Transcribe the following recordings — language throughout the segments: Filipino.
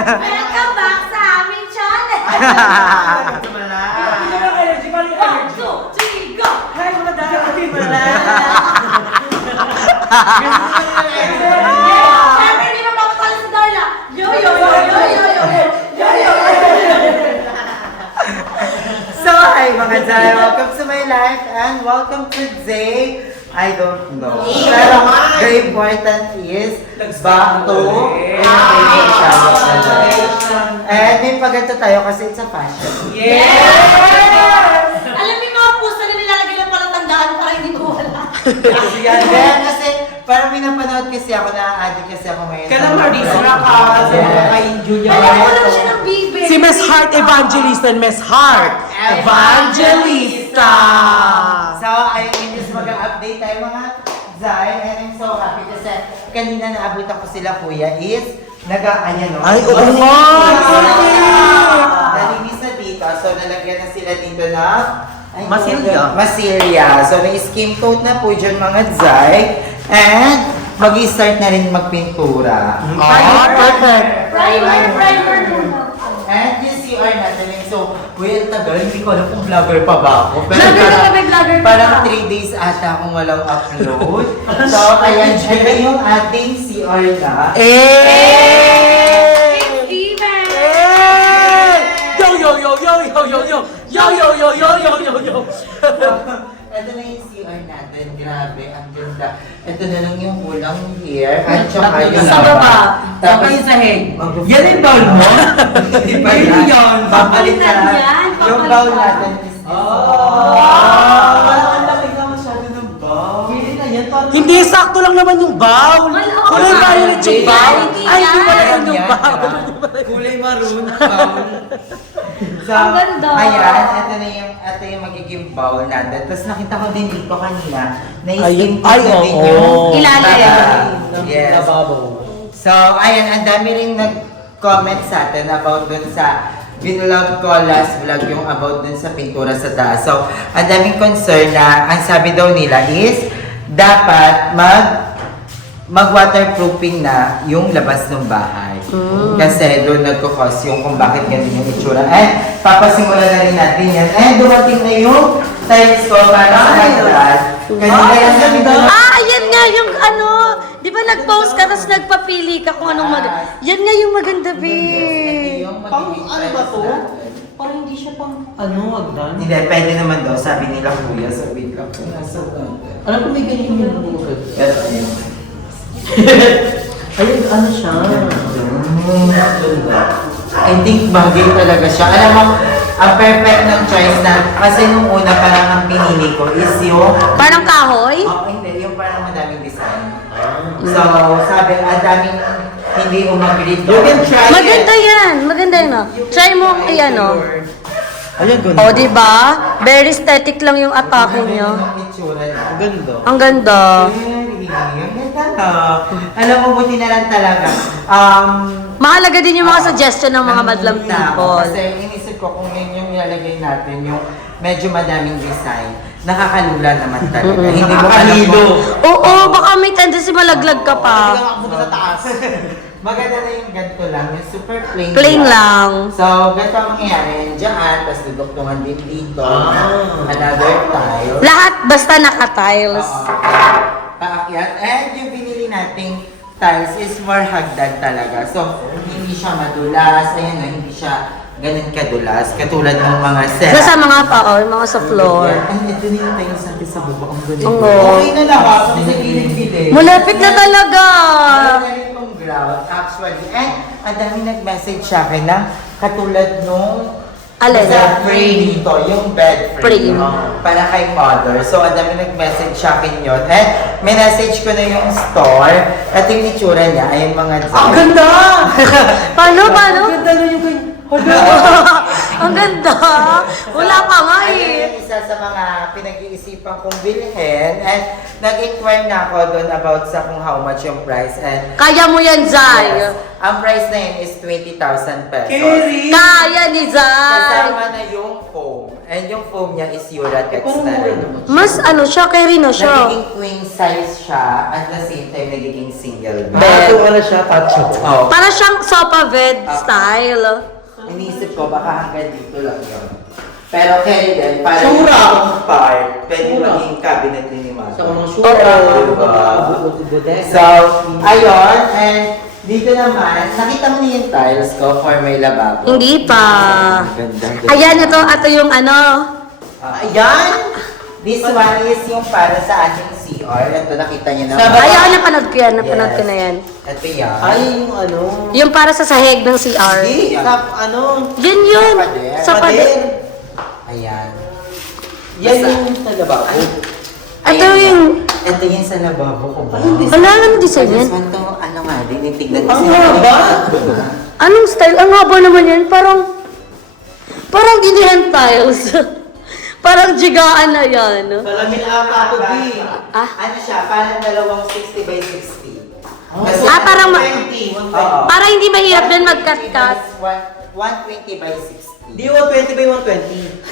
Welcome back sa aming channel! One, two, three, go! Hi, mga dati pala! Siyempre, hindi mapapatalo si Darla! Yo, yo, yo, yo, yo, yo, yo, yo, So, hi mga Zay! Welcome to my life and welcome to Zay. I don't know. Pero the important is back to and may paganda tayo kasi it's a fashion. Yes! Alam niyo mga pusa na nilalagay lang pala tandaan para hindi ko wala. Kasi parang may napanood kasi ako, na-addict kasi ako ngayon. Kala Marisa ka, sa mga ka-enjoy Alam ko lang siya ng bibig. Si Miss Heart Evangelista and Miss Heart Evangelista! So, ayun, just mag-update tayo mga Zay, and I'm so happy kasi kanina naabutan ko sila kuya is ayan o. Ay, oo nga! Nalinis na dito, so nalagyan na sila dito na Masilya. Masilya. So, na-skim coat na po dyan mga Zay. And mag-start na rin magpintura. Perfect! Primer muna. And yung CR natin, so, well, tagal, hindi ko alam kung vlogger pa ba ako. Vlogger ka ba, vlogger ka parang ba? 3 days ata akong walang upload. So, ayan, siya yung ating CR na. Hey, Steven! Yo, yo, yo, yo, yo, yo, yo! Yo, yo, yo, yo, yo, yo, yo! Ito na yung CR natin. Grabe, ang ganda. Ito na lang yung ulang hair. At saka yung Sa baba. Tapos yung sahig. Yan yung bowl mo? Hindi pa Yun yun. Papalit na. Papalitan yan, Yung papalitan. bowl natin is this. Ang laki ka masyado ng bowl. Hindi, sakto lang naman yung bowl. Kulay violet yung bowl. Ay, hindi pala yun yung bowl. Kulay maroon bowl. So, Ang ganda. ayan, ito yung magiging bowl natin. Tapos nakita ko din dito kanina, na-skin ko Ay, na din oo. yung Ilalim. Yes. So, ayan, ang dami rin nag-comment sa atin about dun sa binlog ko last vlog yung about dun sa pintura sa taas. So, ang daming concern na, ang sabi daw nila is, dapat mag-waterproofing na yung labas ng bahay. Kasi doon nagkakos yung kung bakit ganun yung itsura. And papasimulan na rin natin yan. And dumating na yung tiles ko para sa hagdan. Kanina yan sabi ko, Ayan nga yung ano, di ba nag-post ka tapos nagpapili ka kung anong yan nga yung maganda, babe. Pang ano ba to? Parang hindi siya pang hagdan. Hindi, pwede naman daw, sabi nila kuya. So, wait lang po. Alam ko may ganyan yung bukod. Pero, ayun. Ayun, ano siya? I think bagay talaga siya. Alam mo, ang perfect ng choice na, kasi nung una parang ang pinili ko is yung, Parang kahoy? hindi, yung parang madaming design. So, sabi, ang daming hindi umagrid. You can try Maganda yan, maganda yun. Oh. Try mo ang ano. Ayun, O, di ba? Very aesthetic lang yung atake niyo. Ang itsura niya. Ganda. Ang ganda. Ang ganda na. Alam mo, buti na lang talaga. Mahalaga din yung mga suggestion ng mga madlam people. Kasi inisip ko kung yun yung ilalagay natin, yung medyo madaming design, nakakalula naman talaga. Hindi mo alam kung... Oo, baka may tendency malaglag ka pa. Maganda na yung ganito lang, yung super plain. Plain lang. So, ganito ang mangyayari. Diyan, tapos duduktungan din dito. Another tile. Lahat basta naka-tiles. Paakyat. And yung binili nating tiles is more hagdan talaga. So, hindi siya madulas. Ayan o, hindi siya ganun kadulas. Katulad ng mga set. Sa mga mga sa floor. Ay, ito na yung tiles natin sa baba. Ang galing. Oo. Okay na lahat. Hindi sa gilid-gilid. Malapit na talaga. Wala na rin itong grout, actually. And ang dami nag-message sa akin na katulad nung Alin? sa frame dito, yung bed frame. Frame. Para kay mother. So, ang dami nag-message sa akin yun. And may message ko na yung store. At yung itsura niya ay yung mga Ang ganda! Paano? Ang ganda na yung ganyan. Ang ganda. Wala pa nga eh. Ayun yung isa sa mga pinag-iisipan kong bilhin. And nag-inquire na ako doon about sa kung how much yung price. And Kaya mo yan, Zay. ang price na yun is 20,000 pesos. Kerry! Kaya ni Zay. Kasama na yung foam. And yung foam niya is Uratex na rin. Mas ano siya, kay Rino siya. Nagiging queen size siya, at the same time nagiging single bed. So, ano siya, patio. Oh. Para siyang sofa bed style. Iniisip ko, baka hanggang dito lang yun. Pero carry din, para Sura. yung part, pwede Sura. maging cabinet din ni Mama. Sa mga sura, So, ayun, and dito naman, nakita mo niya yung tiles ko for my lababo. Hindi pa. Ganda. Ayan, ito yung ano. Ayan! This one is yung para sa ating CR. Ito, nakita niyo na. Ay, napanood ko yan. Napanood ko na yan. Ito yan. Ay, yung ano. Yung para sa sahig ng CR. Hindi, sa ano. Yun yun. Sa Pader. pader. Ayan. Yan yung sa lababo. Ito yung... Ito yung sa lababo ko ba? Wala lang design I yan. just want to, ano nga, dinitignan Ang haba. Anong style? Ang haba naman yan. Parang dinihan tiles. Parang jigaan na yan. Salamin ata ako, di. Ah, Ano siya? Parang dalawang 60 by 60. parang... 120. Oo. Para hindi mahirap din mag-cut-cut. 120 by 60. Di 120 by 120.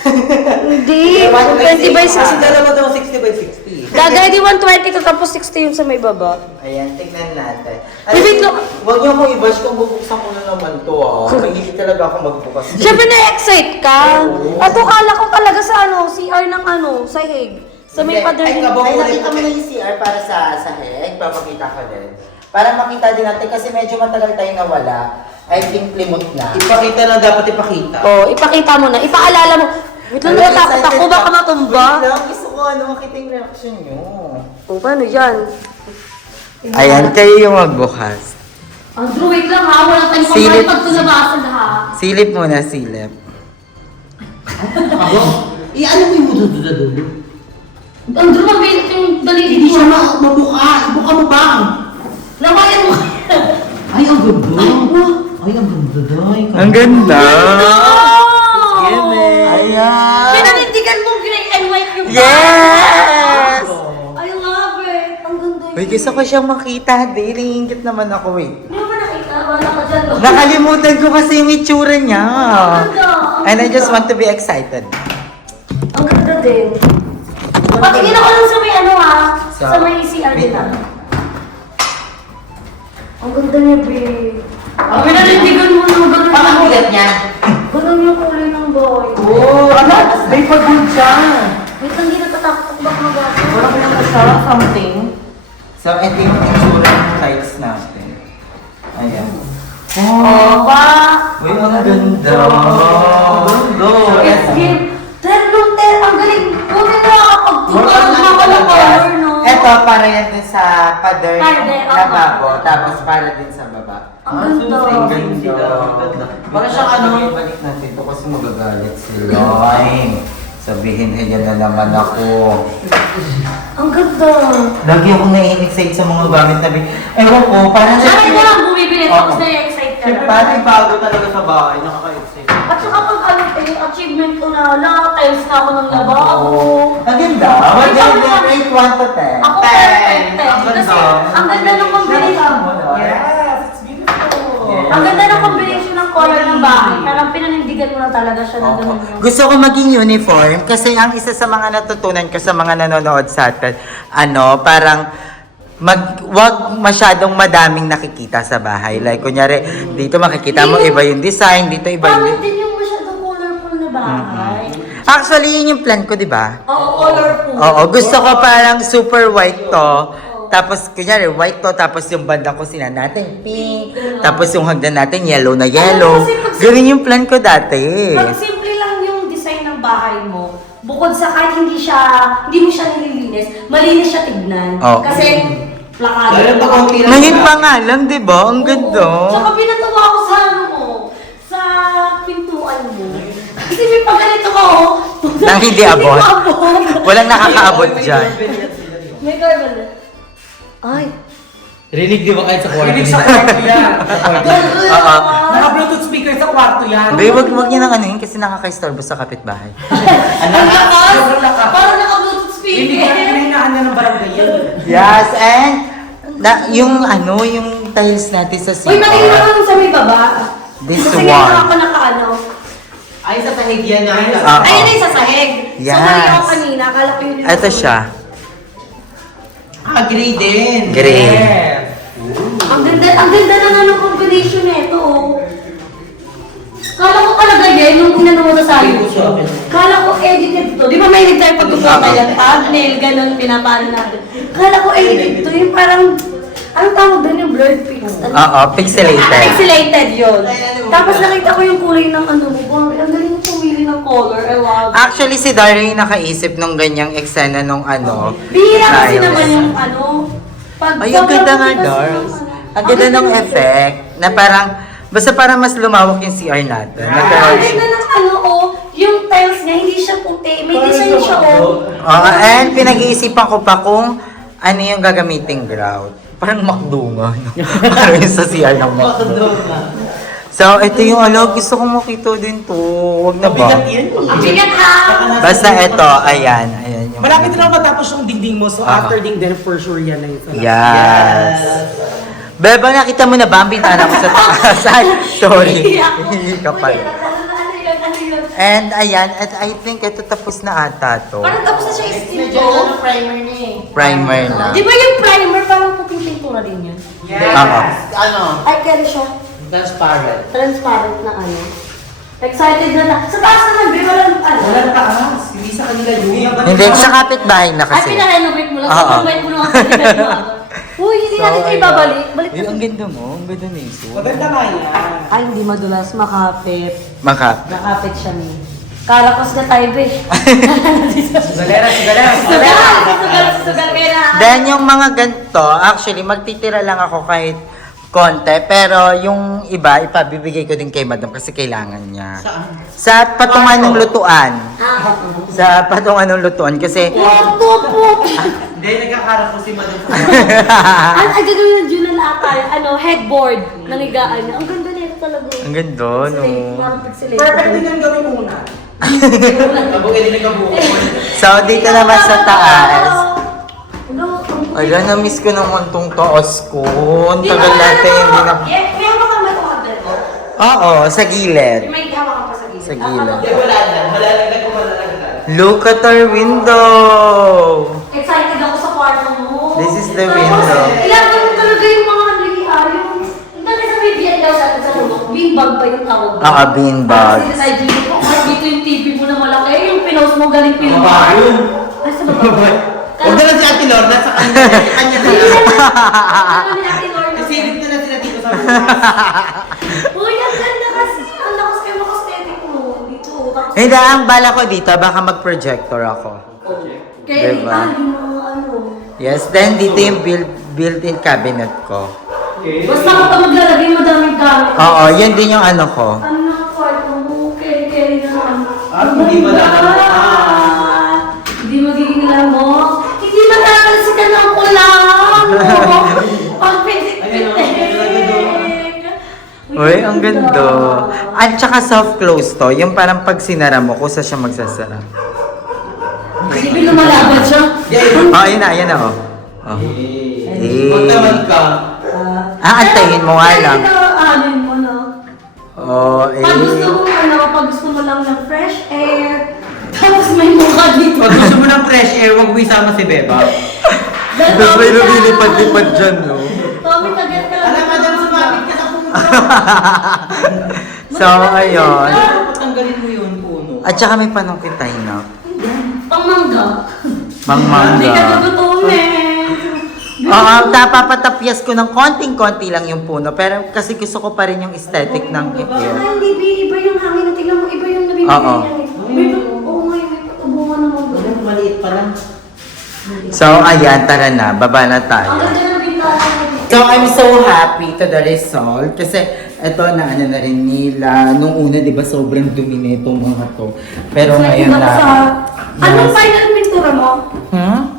Hindi. 20 by Kasi 60. dalawa daw 60 by 60. Gagay di 120 to tapos 60 yung sa may baba. Ayan, tignan natin. Wait, look. Huwag niyo akong i-bash kung bubuksan ko na naman to. Hindi talaga ako magbukas. Siyempre na-excite ka. Ato kala ko talaga sa CR ng sahig. Sa may pader Ay, din. nakita mo na yung CR para sa sahig. Papakita ko din. Para makita din natin kasi medyo matagal tayo nawala. I think limot na. Ipakita na dapat ipakita. Oh, ipakita mo na. Ipaalala mo. Wait lang, natakot ako. Baka matumba. Wait lang, gusto ko makita yung reaction nyo. O, paano yan? Ayan, kayo yung magbukas. Andrew, wait lang ha. Wala tayong Silip. pag tunabasan ha. Silip muna, silip. Ako? Ano mo yung mudo sa dulo? Andrew, mabilit yung daliri Hindi mo. siya mabuka. Ibuka mo ba? Lawayan mo. Ay, ang ganda. Ay, ang ganda. Ay, Ang ganda! Oh! Ayan! Pinanindigan mong gray and white yung Yes! Ay, love it. Ang ganda yun. Uy, gusto ko siyang makita. Daily ingit naman ako eh. Hindi mo ba nakita? Wala ka dyan. oh. Nakalimutan ko kasi yung itsura niya. Ang ganda. And I just want to be excited. Ang ganda din. Patingin ako lang sa may sa may CR din Ang ganda niya, babe. Ang pinanindigan mo ng ganun. Pakabigat niya. Ganun yung kulay ng boy. Oh, ano? May pag-good siya. Wait lang, hindi natatakot baka mag-ato. Wala ko naman siya. Something. So, ito yung itsura ng tiles natin. Ayan. Oh, ba? Uy, ang ganda. Yes, game. Ang galing. Buti na nakakapagtuwa ng mga color, no? Ito, para yan din sa pader Pader, na babo, tapos para din sa baba. Ang ganda. Ang ganda. Para siyang ano? Balik natin ito kasi magagalit sila. Ay, sabihin, ayan na naman ako. Ang ganda. Lagi akong nai-excite sa mga gamit na ewan ko, parang... Sabi mo lang bumibili tapos Oo. na-excite ka Siyempre, na. parang bago talaga sa bahay. Nakaka-excite. At saka pag achievement ko na, tiles na ako ng lababo. Ang ganda. What do you rate 1 to 10? Ako 10. perfect 10. Ang Kasi ganda. ang ganda ng combination. Yes, it's beautiful. Ang ganda ng combination ng color ng bahay. Parang pinanindigan mo na talaga siya na ganun yung... Gusto ko maging uniform kasi ang isa sa mga natutunan ko sa mga nanonood sa atin, parang wag masyadong madaming nakikita sa bahay. Like, kunyari, dito makikita mo iba yung design, dito iba Pangit yung... din yung masyadong colorful na bahay. Actually, yun yung plan ko, di ba? Oo, colorful. Oo, gusto ko parang super white to. Tapos, kunyari, white to, tapos yung bandang kusina natin, pink. Tapos yung hagdan natin, yellow na yellow. Ganun yung plan ko dati. Pag simple lang yung design ng bahay mo, bukod sa kahit hindi mo siya nililinis, malinis siya tignan. Oo. Kasi, plakado. Lalo pa konti lang. Ngayon pa nga lang, di ba? Ang Oo. ganda. Tsaka pinatawa ko sa sa pintuan mo. Kasi may paganito ka, Nang hindi abot. Hindi ko abot. Walang nakakaabot dyan. May carbon. Ay. Rinig di ba kahit sa kwarto? Rinig sa kwarto yan. Oo. Naka-bluetooth speaker sa kwarto yan. Babe, wag niyo nang anuhin kasi nakaka-istorbo sa kapitbahay. Ang lakas! Parang naka-bluetooth speaker. Hinahan niya ng barangay yan. Yes, and yung tiles natin sa Uy, patingin CR. ako sa may baba. This Kasi one. ngayon ako naka Ay, sa sahig yan na. Oo. Ayun na yung sa sahig. Yes. So, mali ako kanina. Akala ko yun yung... Ito siya. Gray din. Gray. Yes. Ang ganda na nga ng combination nito, oh. Kala ko talaga yan, nung inano mo sa sayo. Kala ko edited to. Di ba may tayo pagkukuha yan? Thumbnail, ganun, pinapano natin. Kala ko edited to, yung parang, anong tawag doon yung blurred pics? Oo, pixelated. Pixelated yun. Tapos nakita ko yung kulay ng ano mo. Ang galing mo pumili ng color. Ay, wow. Actually, si Dario yung nakaisip nung ganyang eksena nung ano. Bihira kasi Trials. naman yung ano. Ay, ang ganda nga, Dars. Ang ganda ng effect. Na parang, basta parang mas lumawak yung CR natin. Ang ganda ng ano, oh. Yung tiles niya, hindi siya puti. May design siya, oh. Oo, and pinag-iisipan ko pa kung ano yung gagamiting grout. Parang McDo nga. No? Parang yung sa CR ng McDo. So, ito yung ano, gusto kong makita din to. Huwag na ba? Bigat yan. Ang bigat, ah. Basta ito, ayan. Ayan yung... Malapit na matapos yung dingding mo, so Aha. after dingding, for sure yan na yung sarap. Yes. Beba, nakita mo na ba ang bintana ko sa taas? Ay, sorry. Hindi ka pa. Ano yun? And ayan, at I think ito tapos na ata to. Parang tapos na siya i-steam ko. primer na eh. Primer na. Di ba yung primer, parang puting pintura din yun? Oo. Ano? Ay, kaya siya. Transparent. Transparent na ano. Excited na. Sa taas naman, di ba lang ano? Walang taas. Hindi sa kanila yun. Hindi, sa kapitbahay na Ay, kasi. pinarenovate mo lang. Oo. Pinarenovate mo lang ang pinarenovate mo. Uy, hindi natin kayo babalik. Balik Uy, ang natin. ganda mo. Ang ganda na iso. Maganda nga yan. Ay, hindi madulas. Makapit. Maka. Nakapit siya ni. Karakos na tayo, be. Sugalera. Sugal. Kaya na. Then yung mga ganito, actually magtitira lang ako kahit konti. Pero yung iba, ipabibigay ko din kay madam kasi kailangan niya. Saan? Sa patungan ng lutuan. Ah. Sa patungan ng lutuan kasi... Pop. Hindi, nagkakarap ko si Madam. Ay, gagawin ng Juna na akal. Ano, headboard. Nanigaan niya. Ang ganda nito talaga. Ang ganda, no? Parang pixelated. Perfect din yung gawin una. Kabugay din nagkabuo. So, dito naman sa taas. Ano? Ayan, na-miss ko naman tong taas ko. Ang tagal natin, hindi na... May hawakan ba itong order ko? Oo, sa gilid. May hawakan pa sa gilid. Sa gilid. Hindi, wala na. Malalagdag ko malalagdag. Look at our window! Excited ako sa kwarto mo. This is the window. Ilangan mo talaga yung mga yung dati sa may BL daw dati sa mundo. Beanbag ba yung tawag doon? Oo, beanbag. Kasi sa IG ko, ay dito yung TV mo na malaki. Yung pinost mo galing Pilmar. Baba yun. Ay, sa baba. Huwag na lang si Ate Lorna sa kanya. Kanya na Hindi lang. na ano ni Ate Lorna. Isilip na lang sila dito sa bukas. Uy, ang ganda kasi. Ang lakas kayo makastetic mo. Dito. Tapos, Hindi, ang bala ko dito, baka mag-projector ako. kaya Diba? yung mga ano. Yes, then dito yung built-in cabinet ko. Basta kapag maglalagay madaming gamit. Oo, yun din yung ano ko. Ano na kwarto mo? Carry na lang. Hindi ba lalabas? Hindi magiging lamok. Hindi matatalsikan ng kulang. Pag pitik-pitik. Uy, ang ganda. At saka soft close to, yung parang pag sinara mo, kusa siya magsasara. Hindi lumalaban siya. Oh, ayan na, oh. Oh. Huwag naman ka. Antayin mo nga lang. Anin mo na. Oh, Pag gusto mo pag gusto mo lang ng fresh air, tapos may mukha dito. Pag gusto mo ng fresh air, huwag mo isama si Beba. Tapos may lumilipad-lipad dyan, no? Tommy, kagat ka lang. Alam, madam, sumabit ka sa puno. So, ayun. Patanggalin mo yun, puno. At saka may panungkit tayo na. Pangmangga. Mangmangga. Hindi ka nagutumin. Oo, napapatapyas ko ng konting-konti lang yung puno. Pero kasi gusto ko pa rin yung aesthetic ng Saka air. hindi, iba yung hangin. Tingnan mo, iba yung nabibigay Oo. niya. Oo nga, may patubungan naman doon. Maliit pa lang. So, ayan, tara na. Baba na Ang tayo. ganda ng bintana niya. So, I'm so happy to the result. Kasi, ito na ano na rin nila. Nung una, di ba, sobrang dumi na itong mga to. Pero ngayon na. Anong final pintura mo?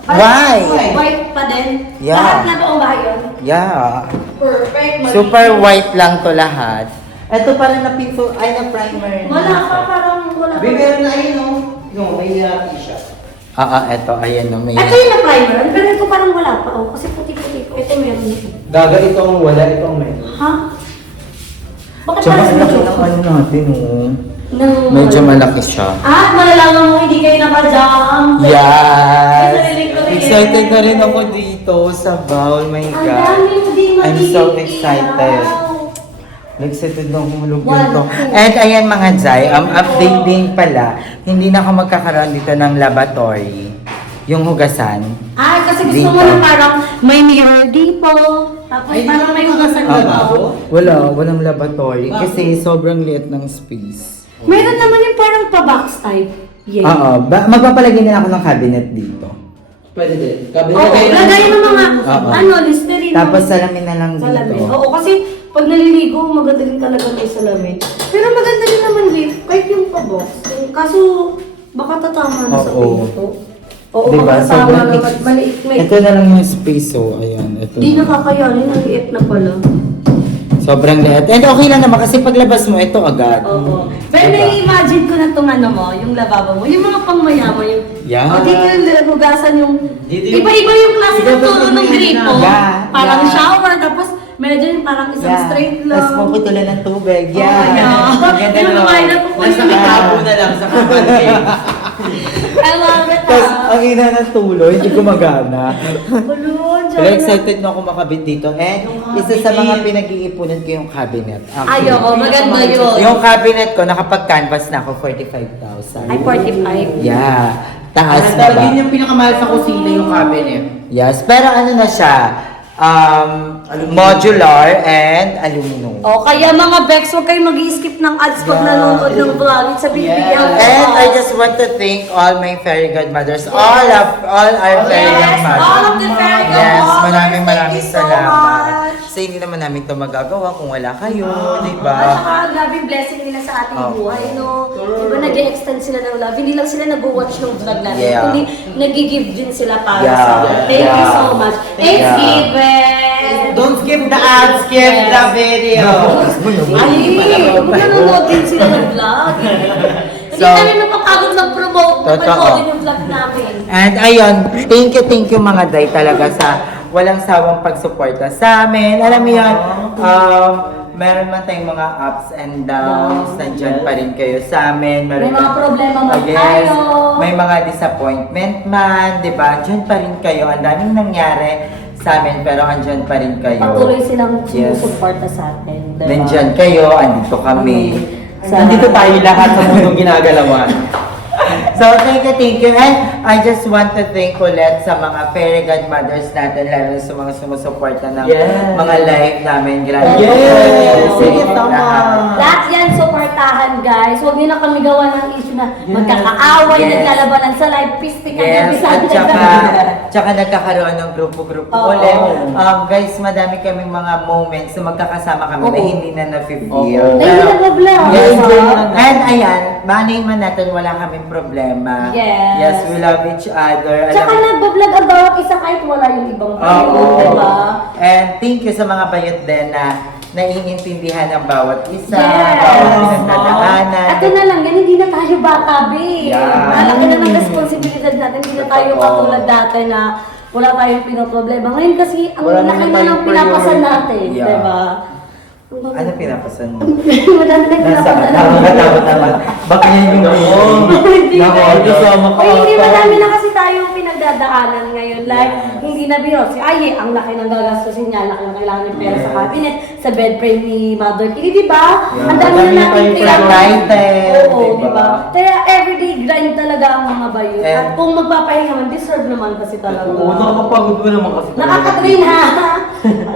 Why? White pa din? Yeah. Lahat na buong bahay yun? Yeah. Perfect. Super white lang to lahat. Ito parang na pinto, ay na primer. Wala pa, parang wala pa. Meron na yun, no? No, may t-shirt. Ito, ayan no, may... Ito yung na-primer, pero ito parang wala pa. Oh, kasi puti-puti ko. Ito meron dito. Gaga, ito ang wala, ito ang meron. Ha? Bakit Tsaka parang ang laki medyo? ng ano natin, oh. No. Medyo malaki siya. At malalaman mo hindi kayo nakajump. Yes! May sarili ko rin. Excited na rin ako dito sa bowl. My Ang God. dami hindi I'm so magiging excited. ilaw. Excited na humulog One, dito. two. And ayan mga Jai, update din pala, hindi na ako magkakaroon dito ng laboratory. Yung hugasan. Ah, kasi Dito. gusto mo na parang may mirror dito. Tapos parang may hugasan dito. Walang laboratory kasi sobrang liit ng space. Meron naman yung parang pa-box type. Yeah. Oo, magpapalagay na ako ng cabinet dito. Pwede din. Oo, lagay ng mga, Oo. listerin. Tapos salamin na lang salamin. dito. Oo, kasi pag naliligo, maganda rin talaga may salamin. Pero maganda rin naman din, kahit yung pa-box. Kaso, baka tatama na sa Oo. pinto. Oo, Diba? baka tatama Sobrang naman. Maliit, may... Ito na lang yung space, oh. Ayan, ito. Di nakakayanin, ang liit na pala. Sobrang liit. And okay lang naman kasi paglabas mo, ito agad. Oo. Pero Diba? nai-imagine ko na itong ano mo, yung lababo mo, yung mga pangmayaman, yung... Yeah. O, dito yung hugasan yung... Dito yung- Iba-iba yung klase ng tulo ng gripo. Yeah. Parang Yeah. shower, tapos medyo yung parang isang straight lang. Tapos puputulan ng tubig. Oh, Yeah. yeah. Ang ganda Yung nun. kumain na po ko Nasa yung- kitabo na lang sa kapatid. I love it, Tapos ah. ang ina ng tulo, hindi gumagana. Balon, Pero excited na ako makabit dito. And isa sa mga pinag-iipunan ko yung cabinet. Ay, oo, maganda yun. Yung cabinet ko, nakapag-canvas na ako 45,000. Ay, 45. Yeah. Taas na Talaga ba? yun yung pinakamahal sa kusina yung cabinet. Yes, pero ano na siya? Modular and aluminum. O, kaya mga Bex, huwag kayong mag-i-skip ng ads pag Yeah. nanonood ng vlog. Sa bibigyan ko. And I just want to thank all my fairy godmothers, all our fairy Yes, godmothers. all of the fairy Yes, godmothers. maraming Thank you so salamat. much. Kasi hindi naman namin ito magagawa kung wala kayo, di At ba? saka, grabe blessing nila sa ating Oh. buhay, no? Diba nag-extend sila ng love? Hindi lang sila nag-watch ng vlog natin, Yeah. kundi nag-give din sila para Yeah. sa atin. Thank you Yeah. so much. It's Yeah. given! Don't skip the ads, skip Yes. the video. Ay, nanonood din sila ng vlog. Hindi So, namin napapagod mag-promote na totoo. panoodin yung vlog namin. And ayun, thank you mga day talaga sa walang sawang pagsuporta sa amin. Alam mo yun, meron man tayong mga ups and downs, nandyan pa rin kayo sa amin. May mga problema man Yes, tayo. may mga disappointment man, di ba? Andyan pa rin kayo. Ang daming nangyari sa amin, pero andyan pa rin kayo. Patuloy silang Yes. sumusuporta sa atin. Diba? Nandyan kayo, andito kami. Nandito tayo lahat sa mundong ginagalawan. So, thank you. And I just want to thank ulit sa mga fairy godmothers natin, lalo na sa mga sumusuporta ng Yes. mga live namin. Grabe. Yes. Sige, Tama. Lahat yan, suportahan guys. Huwag niyo na kami gawa ng issue na magkakaaway, Yes. naglalabanan sa live, pistikan Yes, at bisado. tsaka nagkakaroon ng grupo-grupo Oo. ulit. Guys, madami kaming mga moments na magkakasama kami na Oo. hindi na na-feel. Oo. Ay, hindi nag-vlog. Yes, Diba? and ayan, malay man natin wala kaming problema. Yes. Yes, we love each other. Tsaka nagbablog ang bawat isa kahit wala yung ibang Oo. view, diba? And thank you sa mga bayot din na naiintindihan ng bawat isa, Yes. bawat pinagdadaanan. At yun na lang, yan, hindi na tayo bata, babe. Yeah. Malaki na ng responsibilidad natin. Hindi na tayo Totoo. katulad dati na wala tayong pinoproblema. Ngayon kasi, ang Wala laki naman na tayong ng pinapasan priority. natin, Yeah. diba? Ano pinapasan mo? Madami na Nasa pinapasan nakakatakot naman. Baka yan yung Hindi Nako, pwede. kasama ka Ay, hindi ata. madami na kasi tayong pinagdadaanan ngayon. Like, Yes. hindi na biro. Si Aye, ang laki ng gagastusin niya, laki ng kailangan ng pera sa Yes. cabinet, sa bed frame ni Mother Kitty, di ba? Yeah. Ang dami na Madami natin tayong kailangan. priorities, Oo, di di ba? ba? Kaya everyday grind talaga ang mga bayo. And- At kung magpapahinga man, deserve naman kasi talaga. Oo, nakapagpagod mo naman kasi. Nakaka-train ha!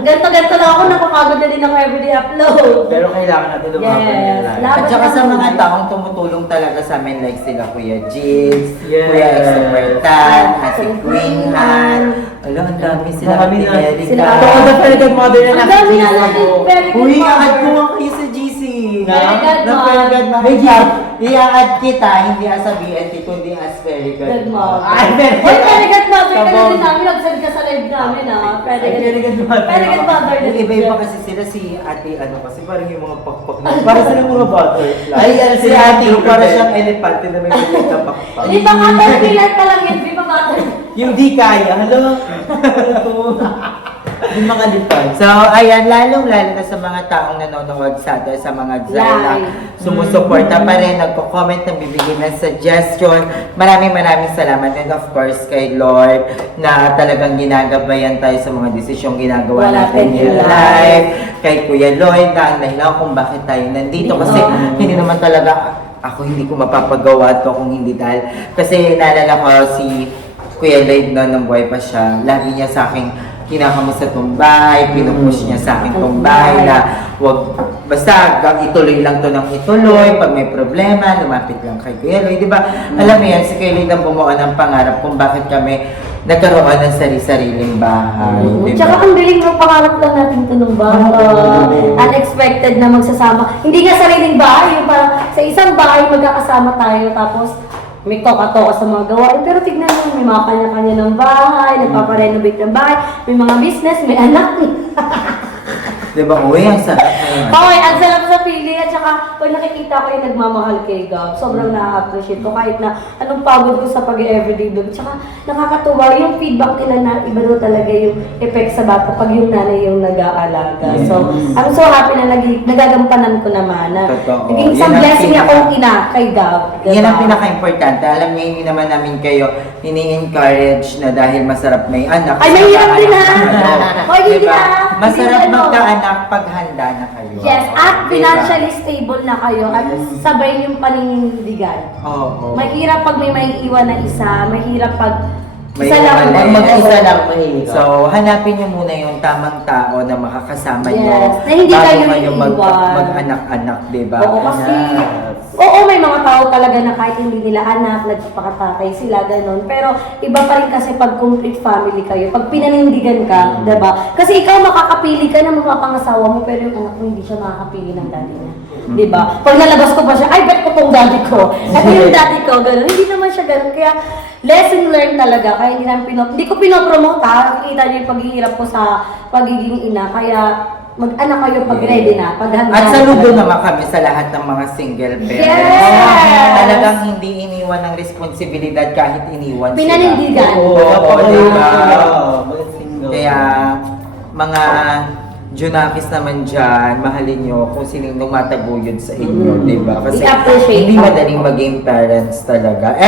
Ganto-ganto lang ako, napapagod na din ako everyday upload. Pero kailangan natin lumaban Yes. yung life. Laban At saka sa lang. mga taong tumutulong talaga sa amin like sila Kuya Jigs, Yes. Kuya Expertan, Ate Queen Han. Ala, ang dami sila. Marami na. Erika. Sila- To all the very good mother na Ang dami na nakikinig natin, ako. very good Uy, mother. i-add ko nga kayo sa GC. Very good Na mom. very good mom. Very good. I-add kita, hindi as a BNT, kundi as very good Good mom. Ay, very Uy, very good mother ka na Sabog. din namin. Nag-send ka sa live namin ha. Very Ay, very good mother. Very good mother Yung din. iba-iba kasi sila si ate, ano kasi parang yung mga pakpak na. Para sa mga butterfly. Ay, yan si ate, para siyang elepante na may pilit na pakpak. Di ba caterpillar pa lang yan? Di ba caterpillar? Yung di kaya, hello? Ano to? Yung mga lipad. So, ayan, lalong-lalo na sa mga taong nanonood sa atin, sa mga Zayla, sumusuporta pa rin, nagko-comment, nagbibigay ng suggestion. Maraming salamat. And of course, kay Lord, na talagang ginagabayan tayo sa mga desisyong ginagawa natin in life. Kay Kuya Lloyd, na ang dahilan kung bakit tayo nandito. Kasi hindi naman talaga, ako hindi ko mapapagawa to kung hindi dahil. Kasi naalala ko si Kuya Lloyd noon nung buhay pa siya, lagi niya sa akin kinakamusta tong bahay, pinupush niya sa akin tong bahay na wag, basta ituloy lang to ng ituloy, pag may problema, lumapit lang kay Kuya Lloyd, di ba? Alam mo yan, si Kuya Lloyd ang bumuo ng pangarap kung bakit kami nagkaroon ng sari-sariling bahay, di ba? Tsaka ang galing ng pangarap lang natin ito nung unexpected na magsasama. Hindi nga sariling bahay, yung parang sa isang bahay magkakasama tayo, tapos may toka-toka sa mga gawain. Pero tignan mo, may mga kanya-kanya ng bahay, nagpaparenovate ng bahay, may mga business, may anak. Di ba? Uy, ang sarap na yun. Okay, ang sarap sa feeling at saka pag nakikita ko yung nagmamahal kay Gab, sobrang na-appreciate ko kahit na anong pagod ko sa pag-everyday vlog. Tsaka nakakatuwa yung feedback nila na iba daw talaga yung effect sa bata pag yung nanay yung nag-aalaga. So, I'm so happy na nagagampanan ko naman na Totoo. naging isang Yan ang blessing pinaka- akong ina kay Gab. Yan ang pinaka-importante. Alam niyo, hindi naman namin kayo ini-encourage na dahil masarap may anak. Ay, mahirap din ha! Hoy, hindi Diba? na! Masarap Hindi na, no. magkaanak pag handa na kayo. Yes, at Diba? financially stable na kayo at sabay yung paninindigan. Oo. Mahirap pag may maiiwan na isa, mahirap pag May isa lang. iwan, mag-isa lang mahirap. So, hanapin niyo muna yung tamang tao na makakasama niyo. Yes, na hindi kayo mag, iiwan. mag-anak-anak, diba? Oo, kasi, Yes. oo, may mga tao talaga na kahit hindi nila anak, nagpapakatatay sila, ganun. Pero, iba pa rin kasi pag complete family kayo, pag pinanindigan ka, diba? Kasi ikaw makakapili ka na mapapangasawa mo, pero yung anak mo hindi siya makakapili ng daddy niya. Diba? Pag nalabas ko pa siya, ay, bet ko tong daddy ko. At yung daddy ko, ganun. Hindi naman siya ganun. Kaya, lesson learned talaga. Kaya hindi ko pinopromote ha. Nakikita niyo yung paghihirap ko sa pagiging ina. Kaya, mag-anak kayo pag ready na, pag handa At na saludo kayo. naman kami sa lahat ng mga single parents. Yes! Talagang hindi iniwan ng responsibilidad kahit iniwan sila. Pinanindigan. Oo, diba? Single. Kaya, mga Junakis naman dyan, mahalin nyo kung sining tumataguyod sa inyo, di ba? Kasi I-appreciate hindi ako. madaling maging parents talaga.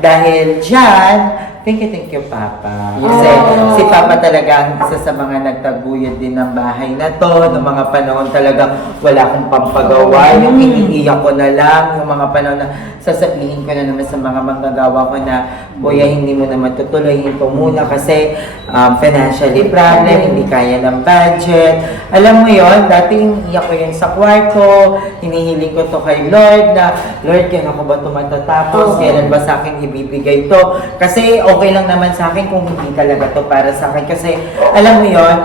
Dahil dyan, thank you, Papa. Kasi si Papa talaga ang isa sa mga nagtaguyod din ng bahay na to, ng mga panahon talaga wala akong pampagawa, yung iniiyak ko na lang, yung mga panahon na sasabihin ko na naman sa mga manggagawa ko na, Kuya, hindi mo naman tutuloyin ko muna kasi financially problem, hindi kaya ng budget. Alam mo yon, dati iniiyak ko yun sa kwarto, hinihiling ko to kay Lord na, Lord, kailan ko ba ito matatapos? Kailan ba sa akin ibibigay to? Kasi okay lang naman sa akin kung hindi talaga to para sa akin. Kasi alam mo yon,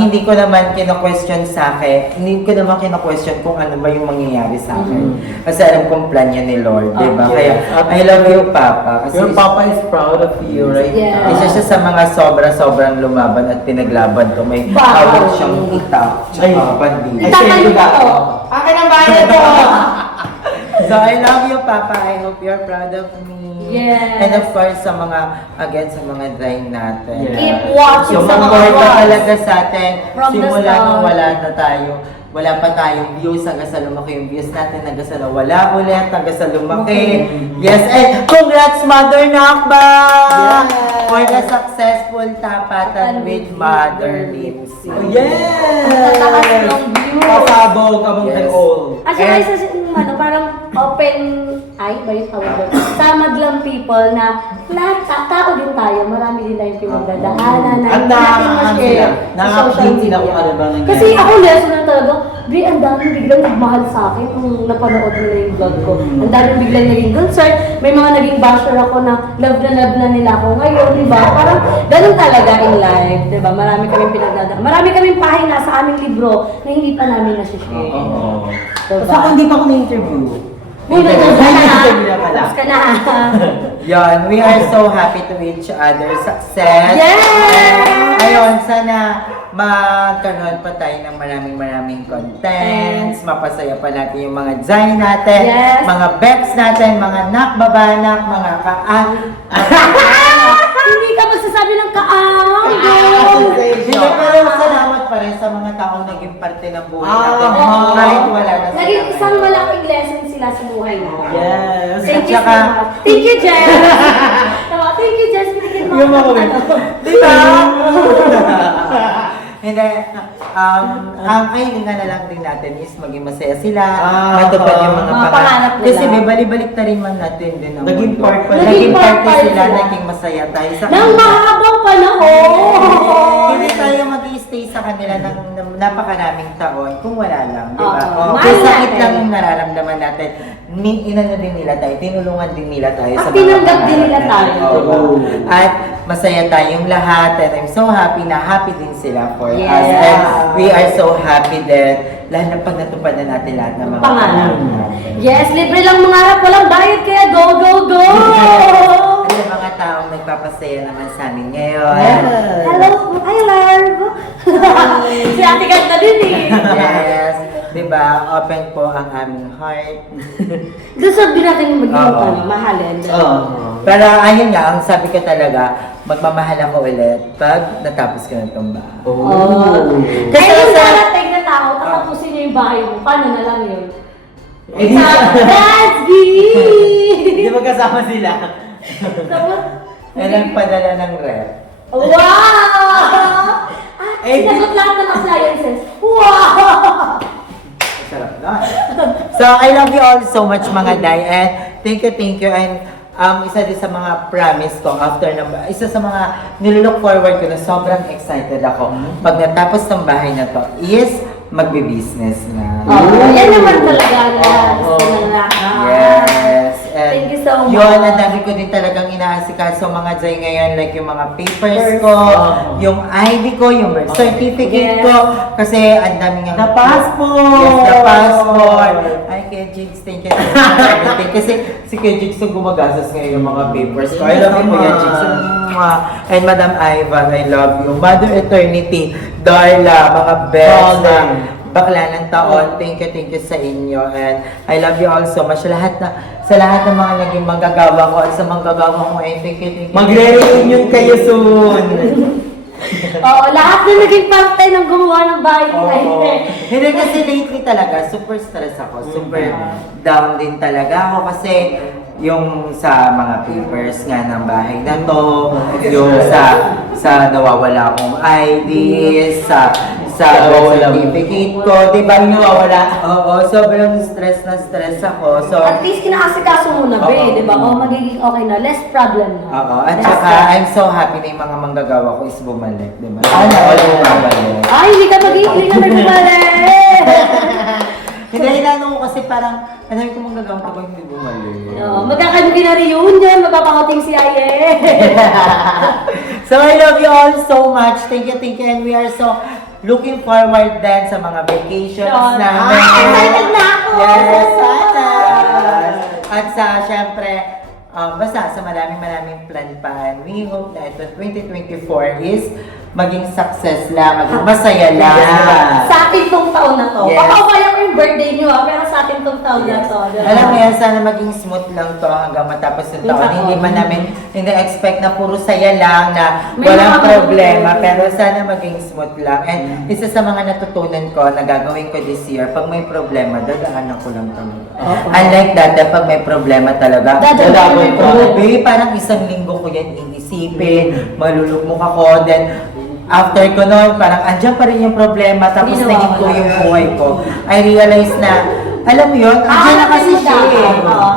hindi ko naman kino-question sa akin, hindi ko naman kino-question kung ano ba yung mangyayari sa akin. Kasi alam kong plan niya ni Lord, di ba? Kaya, I love you, Papa. Kasi Your papa is proud of you, right? Yeah. isa siya sa mga sobrang lumaban at pinaglaban to. May Wow. hawak siyang itak, tsaka bandila. Itatayo ko to. Akin ang bayan to! So, I love you, Papa. I hope you're proud of me. Yes. And of course, sa mga drawing natin. Yes. Keep watching sa mga Sumuporta vlogs. talaga sa atin. From the Simula start. nung wala na tayo. Wala pa tayong views, hanggang sa lumaki yung views natin, hanggang sa nawala ulit, hanggang sa lumaki. Yes, and congrats, Mother Nakba! Yes. For the successful tapatan with Mother Lipsy. Oh, yes! Tataas ng views. Pasabog among Yes. them all. At saka isa parang open eye ba yung tawag doon? Sa madlang people na lahat tao din tayo, marami din tayong pinagdadaanan na At hindi natin ma-share sa social nakaka-update sila kung media. ano ba nangyayari. Kasi ako lesson na talaga, Bri, ang daming biglang nagmahal sa akin nung napanood nila yung vlog ko. Ang daming biglang naging concern. May mga naging basher ako na love na nila ako ngayon, di ba? Parang ganun talaga in life, di ba? Marami kaming pinagdadaanan. Marami kaming pahina sa aming libro na hindi pa namin nasi-share. Oo. Diba? Basta kung hindi pa ako na-interview. Uy, Na-interview na pala. Tapos ka na. Yan, we are so happy to each other's success. Yes! Ayun, sana magkaroon pa tayo ng maraming contents, mapasaya pa natin yung mga design natin, Yes. mga bets natin, mga nakbabanak, mga Hindi ka magsasabi ng kaan. Hindi, pero salamat pa rin sa mga taong naging parte ng buhay natin. Oo. Kahit wala na sila. Naging isang malaking lesson sila sa buhay mo. Yes. Thank you so Tsaka- much. Thank you, Jess. Thank you, Jess. Binigyan mo Yung mga ako ng wait. ano. Di ba? Hindi, ang kahilingan na lang din natin is maging masaya sila, matupad yung mga Mga pangarap nila. Kasi may balik ta rin man natin din ang Naging mundo. part pa Naging Naging part part pa sila, sila. naging masaya tayo sa Nang mahabang panahon. Hindi tayo mag-i-stay sa kanila ng napakaraming taon kung wala lang, di ba? Oo. Kung Mahal sakit natin. lang yung nararamdaman natin, inano din nila tayo, tinulungan din nila tayo At sa tinanggap din nila pangarap tayo. natin. Oo. At masaya tayong lahat and I'm so happy na happy din sila for us. Yes. And we are so happy that lalo na pag natupad na natin lahat ng mga Pangarap. natin. Yes, libre lang mangarap, walang bayad, kaya go, go, go! At yung mga taong nagpapasaya naman sa amin ngayon. Hello, hi, Larv! Si Ate Ganda din eh. Yes. Diba? Open po ang aming heart. Deserve din natin maging Oo. mahalin. Pero ayun nga, ang sabi ko talaga, magmamahal ako ulit pag natapos ko ng tumba. Oh. Kasi Ay, yung sa- darating na tao, tatapusin niya yung bahay mo. Paano na lang yun? Eh, That's Hindi ba kasama sila? Tapos, Kailan padala ng rep? wow! Sinagot lahat ng appliances. Wow! Sarap na. So, I love you all so much mga day. And thank you. And isa din sa mga promise ko after isa sa mga nilook forward ko na sobrang excited ako pag natapos ng bahay na to is magbe-business na. Yan naman talaga na. Yes. And Thank you so much. Yun, ang dami ko din talagang inaasikaso mga Jay ngayon, like yung mga papers ko, yung ID ko, yung birth certificate Yes. ko, kasi ang dami nga. The passport! Yes, the passport! Ay, Kuya Jigs, thank you. Kasi si Kuya Jigs yung gumagastos ngayon yung mga papers ko. I love you, Kuya Jigs. And Madam Ivan, I love you. Mother Eternity, Darla, mga best na bakla ng taon. Thank you sa inyo. And I love you all so much. Sa lahat ng mga naging manggagawa ko at sa manggagawa ko, thank you. Magre-reunion kayo soon. Oo, lahat na naging parte ng gumawa ng bahay Oo. nila. Hindi kasi lately talaga, super stress ako. Super down din talaga ako kasi yung sa mga papers nga ng bahay na to, yung sa nawawala akong ID, sa birth certificate ko, di ba nawawala? Oo, sobrang stress ako. So, At least kinaasikaso mo na, Oo. be, di ba? O, magiging okay na. Less problem na. oo, at Less saka stress. I'm so happy na yung mga manggagawa ko is bumalik, di ba? All bumalik. Ay, hindi ka nagbabalik! Hindi, inano ko kasi parang, ano ko manggagawa ko hindi bumalik. No, magkakalugi na reunion, magpapanguting si Aye. So I love you all so much. Thank you. And we are so looking forward din sa mga vacations Yun. namin. Excited na ako! Yes, sana! At sa, syempre, basta sa maraming plan pa. And we hope na ito 2024 is maging success lang, maging masaya lang. Sa atin tong taon na to. Yes. Papawala ko yung birthday nyo pero sa atin tong taon na to. diba? Alam mo yan, sana maging smooth lang to hanggang matapos yung taon. Hindi man namin expect na puro saya lang, na May walang mga problema, problema. pero sana maging smooth lang. And isa sa mga natutunan ko na gagawin ko this year, pag may problema, dadaanan ko lang talaga. Unlike dati, pag may problema talaga, Dadaanan mo. grabe, parang isang linggo ko yan iisipin, malulugmok ako, then after ko noon, parang andyan pa rin yung problema, tapos Hindi naging ko nawawala. yung buhay ko. I realized na, alam mo yun, andyan na kasi siya eh.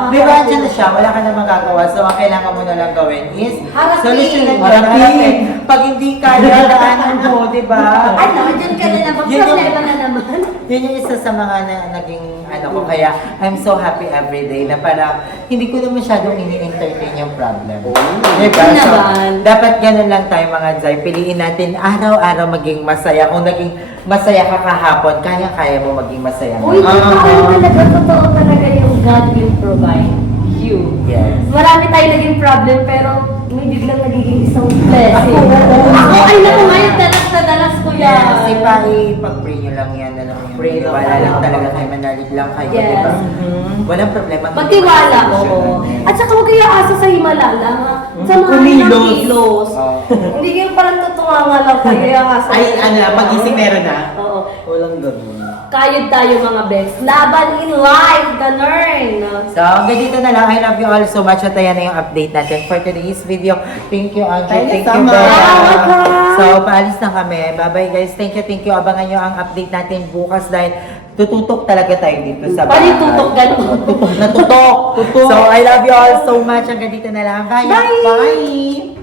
Di ba, andyan na siya, wala ka na magagawa. So, ang kailangan mo na lang gawin is, Harapin. solusyonan mo, Harapin. harapin. Pag hindi kaya, daanan mo, di ba? Ano, dyan ka na naman. Yun yung- Problema na naman. Yun yung isa sa mga naging ano ko. Kaya, I'm so happy every day na para hindi ko na masyadong ini-entertain yung problem. Diba? Yun So, naman. dapat ganun lang tayo mga Jai. Piliin natin araw-araw maging masaya. Kung naging masaya ka kahapon, kaya mo maging masaya. Uy, totoo talaga yung God will provide you. Yes. Marami tayo naging problem pero may biglang nagiging isang blessing. Ako ay naku ngayon, dalas na dalas ko yan. Si Pai, pag-pray nyo lang yan. Alam mo Pray yun. lang Wala tayo. lang talaga kayo, manalig lang kayo. Yes. Diba? Walang problema. Magtiwala, oo. At saka huwag kayo asa sa Himalala, ha? Sa mga Kumilos. kilos. Oo. Hindi kayo parang tutunganga lang kayo asa. Ay, pag-isip meron na. Oo. Walang ganun. Kayod tayo mga best. Laban in life, ganun. So, hanggang dito na lang. I love you all so much. At ayan na yung update natin for today's video. Thank you, Andrew. Thank you, Tama. Bella. So, paalis na kami. Bye-bye, guys. Thank you, thank you. Abangan nyo ang update natin bukas dahil tututok talaga tayo dito sa Paano yung tutok ganun? Tutok na tutok. So, I love you all so much. Hanggang dito na lang. Bye. Bye. Bye.